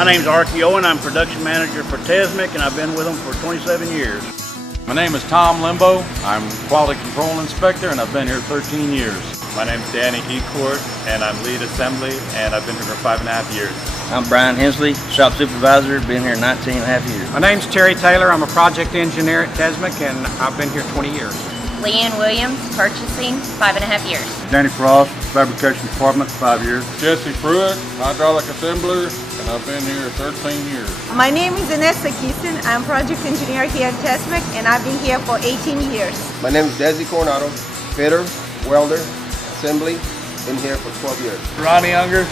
My name's Archie Owen. I'm production manager for Tesmec, and I've been with them for 27 years. My name is Tom Limbo. I'm quality control inspector, and I've been here 13 years. My name's Danny Ecourt, and I'm lead assembly, and I've been here for 5.5 years. I'm Brian Hensley, shop supervisor, been here 19.5 years. My name's Terry Taylor. I'm a project engineer at Tesmec, and I've been here 20 years. Leanne Williams, purchasing, 5.5 years. Danny Frost, fabrication department, 5 years. Jesse Pruitt, hydraulic assembler, and I've been here 13 years. My name is Inessa Keeson. I'm project engineer here at Tesmec, and I've been here for 18 years. My name is Desi Coronado, fitter, welder, assembly, been here for 12 years. Ronnie Unger.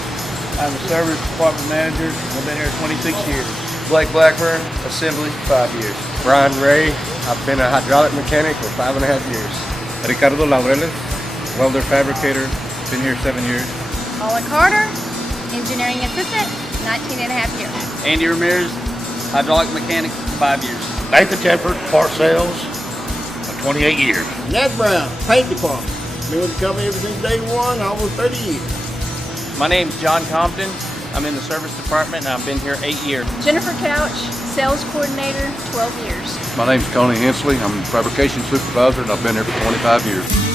I'm a service department manager. I've been here 26 years. Blake Blackburn, assembly, 5 years. Brian Ray, I've been a hydraulic mechanic for 5.5 years. Ricardo Laureles, welder fabricator, been here 7 years. Paula Carter, engineering assistant, 19.5 years. Andy Ramirez, hydraulic mechanic, 5 years. Nathan Tedford, part sales, 28 years. Ned Brown, paint department. Been with the company ever since day one, almost 30 years. My name's John Compton. I'm in the service department, and I've been here 8 years. Jennifer Couch, sales coordinator, 12 years. My name's Tony Hensley. I'm a fabrication supervisor, and I've been here for 25 years.